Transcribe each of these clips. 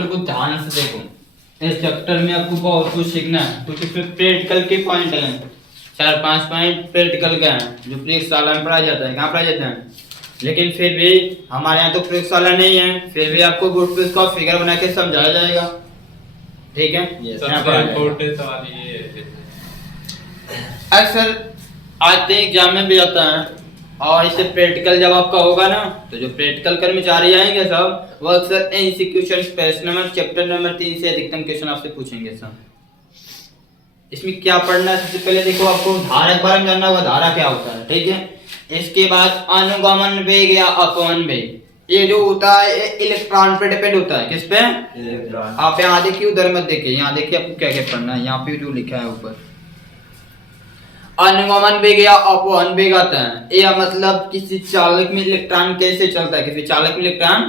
Chapter को ध्यान से देखो। इस चैप्टर में आपको बहुत कुछ सीखना है। कुछ इसमें प्रैक्टिकल के पॉइंट हैं, 4-5 पॉइंट प्रैक्टिकल का है जो प्रयोगशाला में पढ़ाया जाता है। कहाँ पढ़ाया जाता है? लेकिन फिर भी हमारे यहाँ तो प्रयोगशाला नहीं है, फिर भी आपको बोर्ड पे इसका फिगर बना के समझाया जाएगा। ठीक है। अक्सर आते एग्जाम में भी आता है, और इससे प्रैक्टिकल जब आपका होगा ना, तो जो प्रैक्टिकल कर्मचारी आएंगे सब, वो अक्सर MCQ question number chapter number 3 से अधिकतम क्वेश्चन आपसे पूछेंगे सब। इसमें क्या पढ़ना है? सबसे पहले देखो, आपको धारा के बारे में जानना होगा, धारा क्या होता है। ठीक है। इसके बाद अनुगमन वेग या अपवन वेग, ये जो होता है ये इलेक्ट्रॉन पे डिपेंड होता है। किस पे? इलेक्ट्रॉन। आप यहाँ देखिए, उधर मत देखिए, यहाँ देखिए आपको क्या क्या पढ़ना है। यहाँ पे जो लिखा है ऊपर, अनुगमन वेग या अपवहन वेग आता है। यह मतलब किसी चालक में इलेक्ट्रॉन कैसे चलता है, किसी चालक में इलेक्ट्रॉन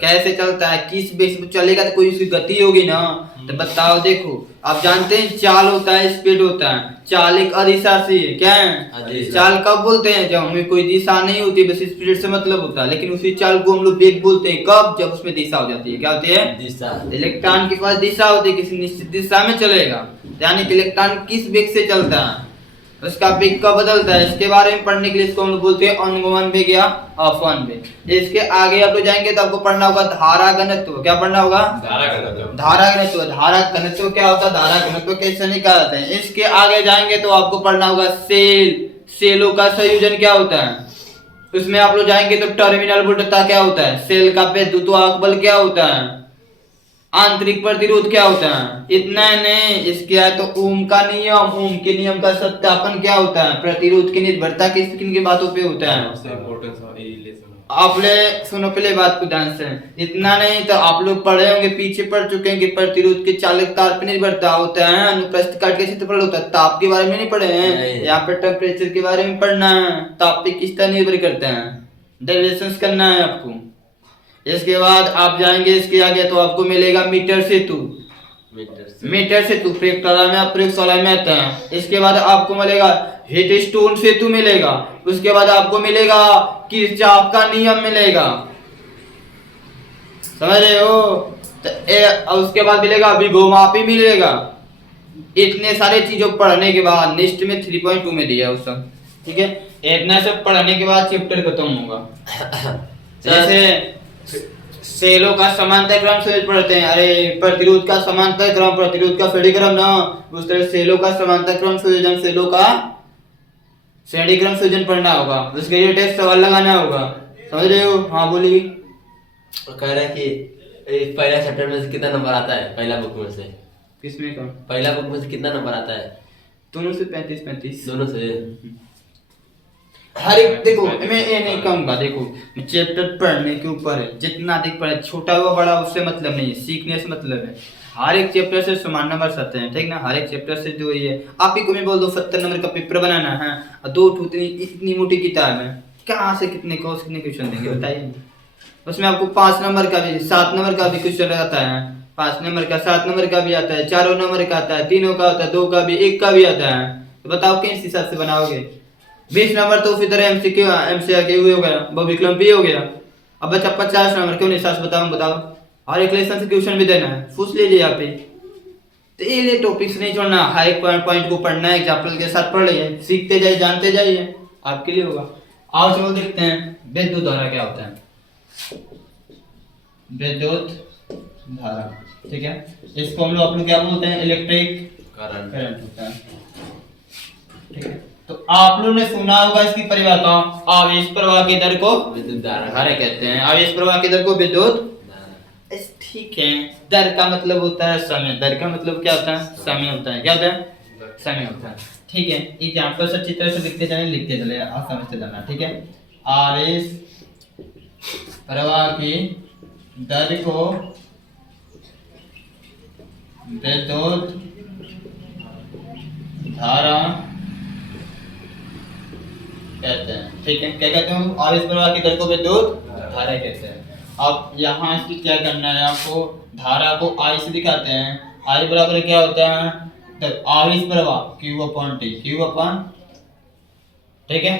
कैसे चलता है, किस बेस पर चलेगा, तो कोई उसकी गति होगी ना। तो बताओ, देखो आप जानते हैं चाल होता है, स्पीड होता है। चाल एक अदिशा से क्या है? चाल कब बोलते हैं? जब हमें कोई दिशा नहीं होती, बस स्पीड से मतलब होता है। लेकिन उसी चाल को हम लोग वेग बोलते हैं कब? जब उसमें दिशा हो जाती है। क्या होती है? दिशा। इलेक्ट्रॉन के पास दिशा होती है, किसी निश्चित दिशा में चलेगा, यानी कि इलेक्ट्रॉन किस वेग से चलता है, उसका वेग कब बदलता है, इसके बारे में पढ़ने के लिए इसको हम लोग बोलते हैं अनुगमन वेग या अपवहन वेग। इसके आगे आप लोग जाएंगे तो आपको पढ़ना होगा धारा घनत्व। क्या पढ़ना होगा? धारा घनत्व। धारा घनत्व, धारा घनत्व क्या होता है, धारा घनत्व कैसे निकालते हैं। इसके आगे जाएंगे तो आपको पढ़ना होगा सेलों का संयोजन क्या होता है। उसमें आप लोग जाएंगे तो टर्मिनल वोल्टता क्या होता है, सेल का विद्युत बल क्या होता है, आंतरिक प्रतिरोध क्या होता है। इतना नहीं, इसके आए तो ओम का नियम, ओम के नियम का सत्यापन क्या होता है, प्रतिरोध की निर्भरता किस किन की बातों पे होता है। आप ले सुनो पहले बात को ध्यान से। इतना नहीं तो आप लोग पढ़े होंगे, पीछे पढ़ चुके हैं कि प्रतिरोध के चालक तार पे निर्भरता होता है, अनुप्रस्थ काट के क्षेत्रफल होता है। ताप के बारे में नहीं पढ़े हैं, यहाँ पे टेम्परेचर के बारे में पढ़ना है। ताप पे किस तरह निर्भर करते हैं, डेरिवेशंस करना है आपको। इसके बाद आप जाएंगे इसके आगे तो आपको मिलेगा मीटर सेतु। मीटर सेतु प्रयोगशाला में आता है। इसके बाद आपको मिलेगा हीटस्टोन सेतु मिलेगा। उसके बाद आपको मिलेगा किरचॉफ का नियम मिलेगा, समझ रहे हो। तो उसके बाद मिलेगा विभवमापी मिलेगा। इतने सारे चीजों पढ़ने के बाद निष्ठ में 3.2 में दिया उस सब। ठीक है, इतना सब पढ़ने के बाद चैप्टर खत्म होगा। जैसे सेलों का समांतर क्रम से पढ़ते हैं, अरे प्रतिरोध का समांतर क्रम, प्रतिरोध का श्रेणी क्रम ना, उस तरह सेलों का समांतर क्रम संयोजन, सेलों का श्रेणी क्रम संयोजन पढ़ना होगा। उसके लिए टेस्ट सवाल लगाना होगा, समझ रहे हो। हाँ बोलिए। कह रहे हैं कि पहला चैप्टर में से कितना नंबर आता है, पहला बुक में से? किसमें का? पहला बुक में से कितना नंबर आता है? दोनों से 35-35 दोनों से। हर एक देखो, मैं ये नहीं कहूंगा, देखो चैप्टर पढ़ने के ऊपर है, जितना अधिक पढ़े, छोटा हुआ बड़ा उससे मतलब नहीं है, सीखने से मतलब है। हर एक चैप्टर से समान नंबर आते हैं, ठीक ना। हर एक चैप्टर से जो ये आप ही को मैं बोल दो 70 नंबर का पेपर बनाना है, और 2 इतनी मोटी किताब है, कहाँ से कितने क्वेश्चन देंगे बताइए। उसमें आपको 5 नंबर का भी, 7 नंबर का भी क्वेश्चन आता है, 5 नंबर का, 7 नंबर का भी आता है, 4 नंबर का आता है, 3 का आता है, 2 का भी, 1 का भी आता है। तो बताओ किस हिसाब से बनाओगे। 20 नंबर तो उसी तरह एमसीक्यू एमसीआर हो गया, बहुविकल्प भी हो गया। अब बच्चा 50 नंबर क्यों नहीं, हिसाब से बताओ। और एक लेसन से क्वेश्चन भी देना है, पूछ लीजिए यहाँ पे। तो ये टॉपिक्स नहीं छोड़ना, हर एक पॉइंट को पढ़ना है, एग्जाम्पल के साथ पढ़ लीजिए, सीखते जाइए, जानते जाइए, आपके लिए होगा। आओ चलो देखते हैं विद्युत धारा क्या होता है। विद्युत धारा, ठीक है, इसको हम लोग क्या बोलते हैं, इलेक्ट्रिक करंट होता है। ठीक है, तो आप लोगों ने सुना होगा इसकी परिभाषा, आवेश प्रवाह की दर को विद्युत धारा कहते हैं। आवेश प्रवाह की दर को विद्युत, ठीक है। दर का मतलब होता है समय, दर का मतलब क्या होता है, समय होता है। क्या होता है, समय होता है। ठीक है, एग्जांपल से अच्छी तरह से लिखते चले आप समझते जाना। ठीक है, आवेश प्रवाह की दर को विद्युत धारा कहते हैं। ठीक है, क्या कहते हैं, आवेश प्रवाह की दर को विद्युत धारा कहते हैं। अब यहाँ इसकी क्या करना है, आपको धारा को I से दिखाते हैं। I बराबर क्या होता है, तो आवेश प्रवाह Q/T, Q/, ठीक है।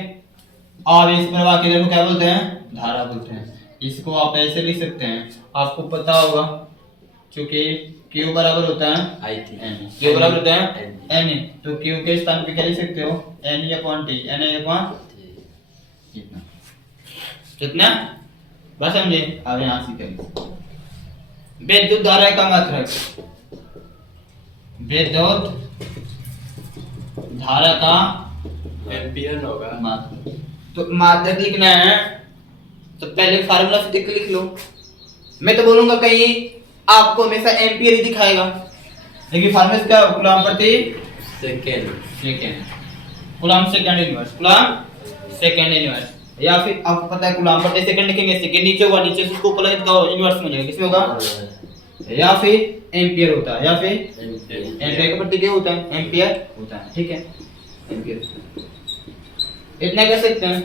आवेश प्रवाह की दर को क्या बोलते हैं, धारा बोलते हैं। इसको आप ऐसे लिख सकते हैं, आपको पता होगा चूंकि Q बराबर होता है आई थी N, Q बराबर होता है N, N, तो Q के स्थान पे क्या लिख सकते हो N upon T, N upon कितना कितना बस समझे। अब यहाँ से करें विद्युत धारा का मात्रक, विद्युत धारा का एम्पियर होगा। मात्रक, तो मात्रक लिखना है तो पहले फार्मूला से देख के लिख लो। मैं तो बोलूंगा कहीं आपको हमेशा एम्पियर ही दिखाएगा, लेकिन फार्मूला क्या कूलम प्रति second coulomb second inverse, coulomb second inverse, या फिर आपको पता है कूलम प्रति सेकंड लिखेंगे, सेकंड नीचे होगा, नीचे से उसको प्लस करो इनवर्स में जाएगा, किसमें होगा, या फिर एम्पियर होता है, या फिर एम्पियर का प्रतीक क्या होता है, एम्पियर होता है, ठीक है एम्पियर। इतना कर सकते हैं।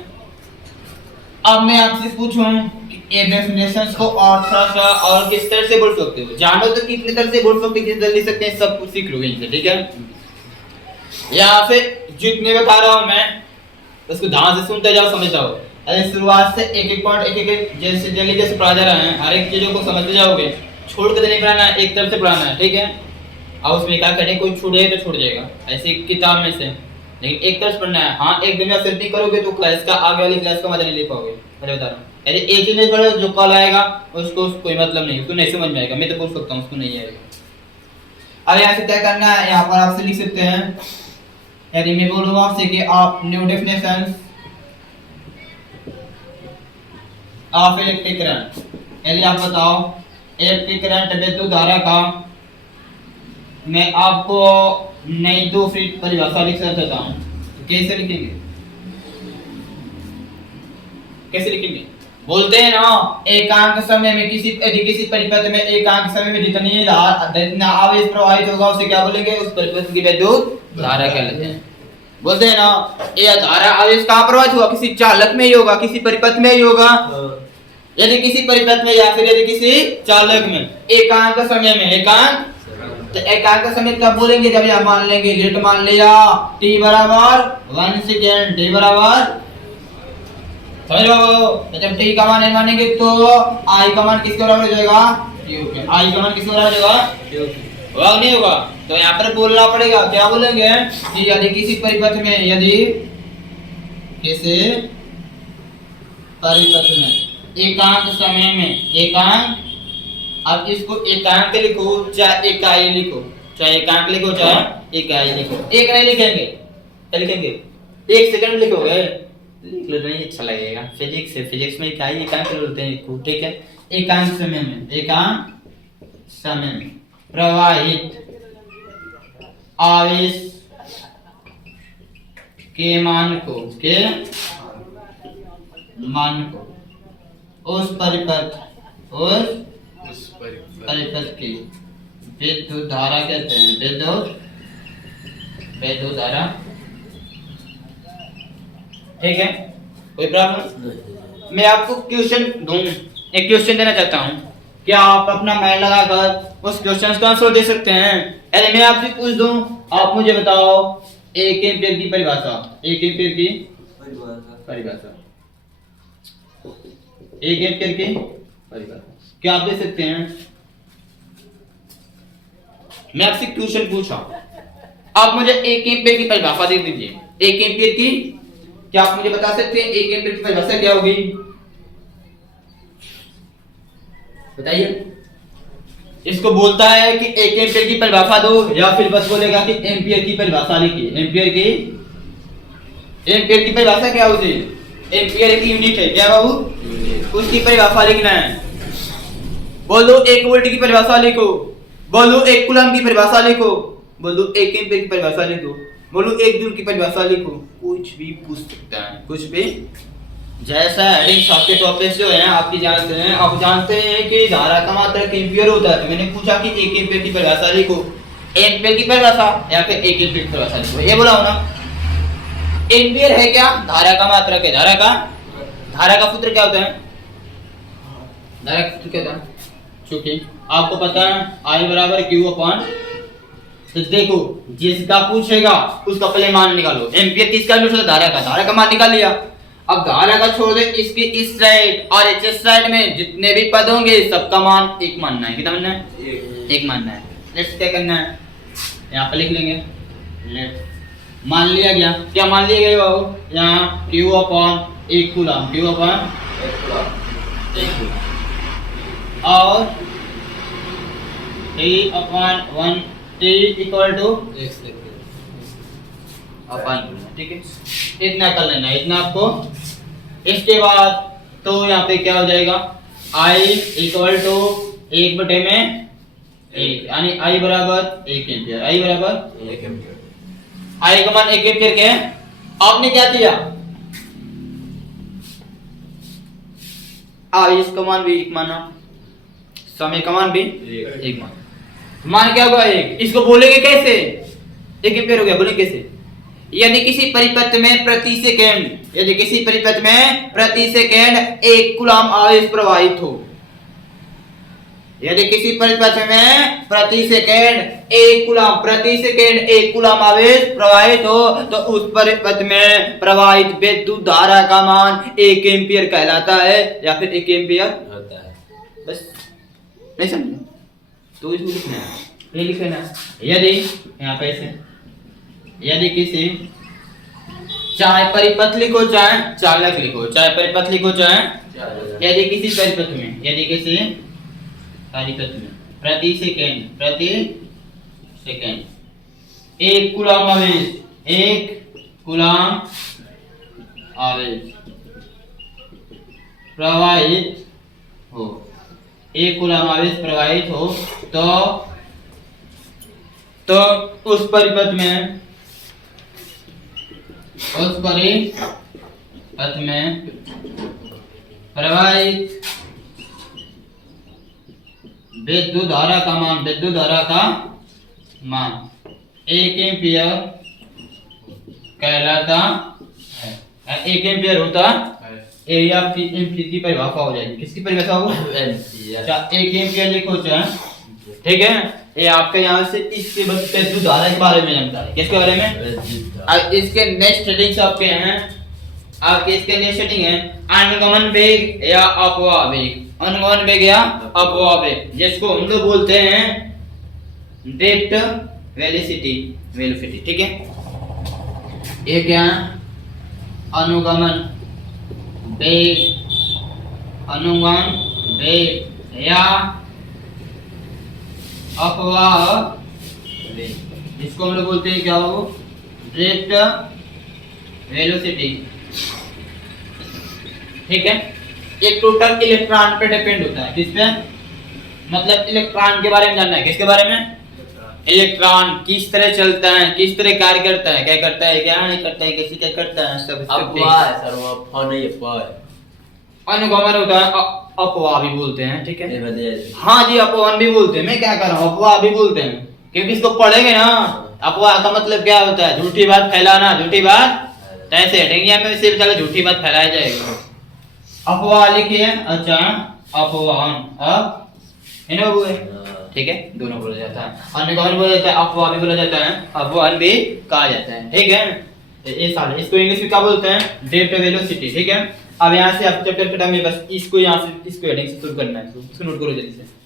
अब मैं आपसे पूछूं कि ये डेफिनेशंस को और थोड़ा सा और किस तरह से बोल सकते हो, जानो तो कितनी तरह से बोल सकते हो, कितनी जल्दी सकते हैं, सब कुछ सीख लोगे इनसे, ठीक है। यहाँ पे जितने बता रहा हूँ मैं उसको ध्यान से सुनते जाओ, समझ जाओ। अरे शुरुआत से एक एक पॉइंट एक एक जैसे डेली जैसे पढ़ा जा रहा है, हर एक चीजों को समझते जाओगे, छोड़ कर नहीं पढ़ाना है, एक तरफ से पढ़ाना है, ठीक है। और उसमें क्या करें, कोई छूट जाए तो छूट जाएगा ऐसी किताब में से, लेकिन एक तरफ पढ़ना है। हाँ एक दिन में असर नहीं करोगे तो क्लास का आगे वाली क्लास का मजा नहीं ले पाओगे, मैं बता रहा हूँ। अरे एक ही नहीं पढ़ो, जो कल आएगा उसको कोई मतलब नहीं, उसको नहीं समझ में आएगा, मैं तो बोल सकता हूँ उसको नहीं आएगा। अब यहाँ से क्या करना है, यहाँ पर आपसे लिख सकते हैं, यदि मैं बोलूँगा आपसे कि आप new definition of electric current, यदि आप बताओ इलेक्ट्रिक करंट विद्युत धारा का, मैं आपको नई दूसरी परिभाषा लिख सकता हूँ, तो कैसे लिखेंगे, कैसे लिखेंगे, बोलते हैं ना एकांक समय में किसी किसी परिपथ में एकांक समय में जितना आवेश प्रवाहित होगा उसे क्या बोलेंगे, उस परिपथ की विद्युत धारा कहते हैं। बोलते हैं ना ये धारा आवेश कहाँ प्रवाहित हुआ, किसी चालक में ही होगा, किसी परिपथ में ही होगा, यदि किसी परिपथ में या फिर यदि किसी चालक में एकांक समय में, एकांक तो एकांक समय क्या बोलेंगे, जब यहाँ मान लेंगे लेट मान लिया t बराबर 1 सेकेंड, t बराबर तो जब t का मान मानेंगे तो i का मान किसके बराबर हो जाएगा, i का मान किसके बराबर हो जाएगा, होगा नहीं होगा। तो यहाँ पर बोलना पड़ेगा, क्या बोलेंगे कि यदि किसी परिपथ में, यदि किसी परिपथ में एकांक समय में, एकांक, अब इसको एकांक लिखो चाहे इकाई लिखो, चाहे एकांक लिखो चाहे इकाई लिखो, एक नहीं लिखेंगे, क्या लिखेंगे, एक सेकंड लिखोगे, लिख लो नहीं अच्छा लगेगा, फिजिक्स में इकाई एकांक बोलते हैं, ठीक है। एकांक समय में, एकांक समय में प्रवाहित आवेश के मान को, के मान को उस परिपथ, उस परिपथ की विद्युत धारा कहते हैं, विद्युत धारा, ठीक है। कोई प्रॉब्लम, मैं आपको क्वेश्चन दूं, एक क्वेश्चन देना चाहता हूं, क्या आप अपना माइंड लगाकर उस क्वेश्चन का आंसर दे सकते हैं। अरे मैं आपसे पूछ दूं, आप मुझे बताओ एक एम्पीयर की परिभाषा, एक एम्पीयर की परिभाषा, एक एम्पीयर की परिभाषा क्या आप दे सकते हैं। मैं आपसे क्वेश्चन पूछा, आप मुझे एक एम्पीयर की परिभाषा दे दीजिए, एक एम्पीयर की, क्या आप मुझे बता सकते हैं एक एम्पीयर की परिभाषा क्या होगी, बताइए। इसको बोलता है कि एक एम्पीयर की परिभाषा दो, या फिर बस बोलेगा कि एम्पीयर की परिभाषा लिखिए, एम्पीयर की परिभाषा क्या होती है, एम्पीयर एक यूनिट है, क्या बाबू, उसकी परिभाषा लिखना है। बोलो एक वोल्ट की परिभाषा लिखो, बोलो एक कूलम की परिभाषा लिखो, बोलो एक एम्पीयर की परिभाषा लिखो, बोलो एक जूल की परिभाषा लिखो, कुछ भी पूछ सकता है, कुछ भी। जैसा हेडिंग आपके टॉपिक जो है आपकी जानते हैं, आप जानते हैं कि धारा का मात्रक एम्पीयर होता है, तो मैंने पूछा कि एक एम्पीयर की परिभाषा लिखो, एम्पीयर की परिभाषा या फिर एक एम्पीयर की परिभाषा लिखो, ये बोला हो ना। एम्पीयर है क्या, धारा का मात्रक है, धारा का सूत्र क्या होता है, धारा का सूत्र क्या होता है, क्योंकि आपको पता है I बराबर Q अपॉन, तो देखो जिसका पूछेगा उसका पहले मान निकालो, एम्पीयर किसका यूनिट होता है, धारा का मान निकाल लिया। अब धारा का छोड़ दे, इसकी इस साइड और इस साइड में जितने भी पद होंगे सबका मान एक मानना है। कितना मानना है? एक मानना है। लेट्स क्या करना है, यहाँ पे लिख लेंगे। लेट्स मान लिया गया, क्या मान लिया गया बाबू, यहाँ Q अपॉन एक कूलम, Q अपॉन एक कूलम और T upon 1 T equal to अपन, ठीक है। इतना कर लेना, इतना आपको। इसके बाद तो यहाँ पे क्या हो जाएगा, I इक्वल टू 1/में 1, यानी I बराबर 1 एम्पियर, I बराबर 1 एम्पियर, I का मान 1 एम्पियर के। आपने क्या किया, आवेश का मान भी 1 माना, समय का मान भी 1 माना। मान क्या होगा 1, इसको बोलेंगे कैसे, 1 एम्पियर हो गया, बोलेंगे कैसे, यदि किसी परिपथ में प्रति सेकंड, यदि किसी परिपथ में प्रति सेकंड 1 कूलम आवेश प्रवाहित हो, यदि किसी परिपथ में प्रति सेकंड 1 कूलम, प्रति सेकंड 1 कूलम आवेश प्रवाहित हो, तो उस परिपथ में प्रवाहित विद्युत धारा का मान 1 एम्पियर कहलाता है या फिर 1 एम्पियर होता है। बस, नहीं समझे तो इसको लिखना है, ये लिख लेना। यदि यहाँ पे ऐसे, यदि किसी, चाहे परिपथ लिखो चाहे चालक लिखो, चाहे परिपथ लिखो चाहे, यदि किसी परिपथ में, यदि किसी परिपथ में प्रति सेकंड 1 कूलम आवेश, 1 कूलम आवेश प्रवाहित हो, 1 कूलम आवेश प्रवाहित हो, तो उस परिपथ में, उस परिपथ में प्रवाहित विद्युत धारा का मान, विद्युत धारा का मान 1 एम्पियर कहलाता है। 1 एम्पियर होता एरिया ऑफ एम्पियर की परिभाषा हो जाएगी, किसकी परिभाषा हो, 1 एम्पियर लिखो चाहे, ठीक है। ये आपके यहाँ से इसके विद्युत धारा के बारे में जानता है, किसके बारे में। अब इसके नेक्स्ट हेडिंग्स आपके हैं, आपके इसके नेक्स्ट हेडिंग है अनुगमन वेग या अपवाह वेग, अनुगमन वेग या अपवाह वेग, जिसको हम लोग बोलते हैं ड्रिफ्ट वेलोसिटी, वेलोसिटी, ठीक है। ये क्या है, अनुगमन वेग, अनुगमन वेग या अपवाह वेग, इसको हम लोग बोलते हैं क्या बाबू, ड्रिफ्ट वेलोसिटी, ठीक है। एक टोटल इलेक्ट्रॉन पे डिपेंड होता है, किस पे, मतलब इलेक्ट्रॉन के बारे में जानना है, किसके बारे में, इलेक्ट्रॉन किस तरह चलता है, किस तरह कार्य करता है, क्या करता है, क्या नहीं करता है, कैसे क्या करता है, सब अपवाह है सर, वो अपवाह नहीं, अपवाह है। अनुगमन होता है, अपवाह भी बोलते हैं, ठीक है। ये बताइए। हाँ जी, अपवाह भी बोलते हैं, मैं क्या कर रहा हूँ, अपवाह भी बोलते हैं, क्योंकि इसको पढ़ेंगे ना। अपवाह का मतलब क्या होता है, झूठी बात फैलाना, झूठी बात, तो ऐसे हटेंगे में से पता झूठी बात फैलाया जाएगा। अपवाह लिखिए, अच्छा अपवाहन, अब इन्हें हुए, ठीक है, दोनों बोला जाता है, अनुगमन बोला जाता है, अपवाह भी बोला जाता है, अपवाहन भी कहा जाता है, ठीक है। ये साल इसको इंग्लिश में क्या बोलते हैं, ड्रिफ्ट वेलोसिटी, ठीक है। अब यहाँ से आप चैप्टर खत्म है, बस इसको यहाँ से, इसको हेडिंग से शुरू करना है, इसको नोट करो जल्दी से।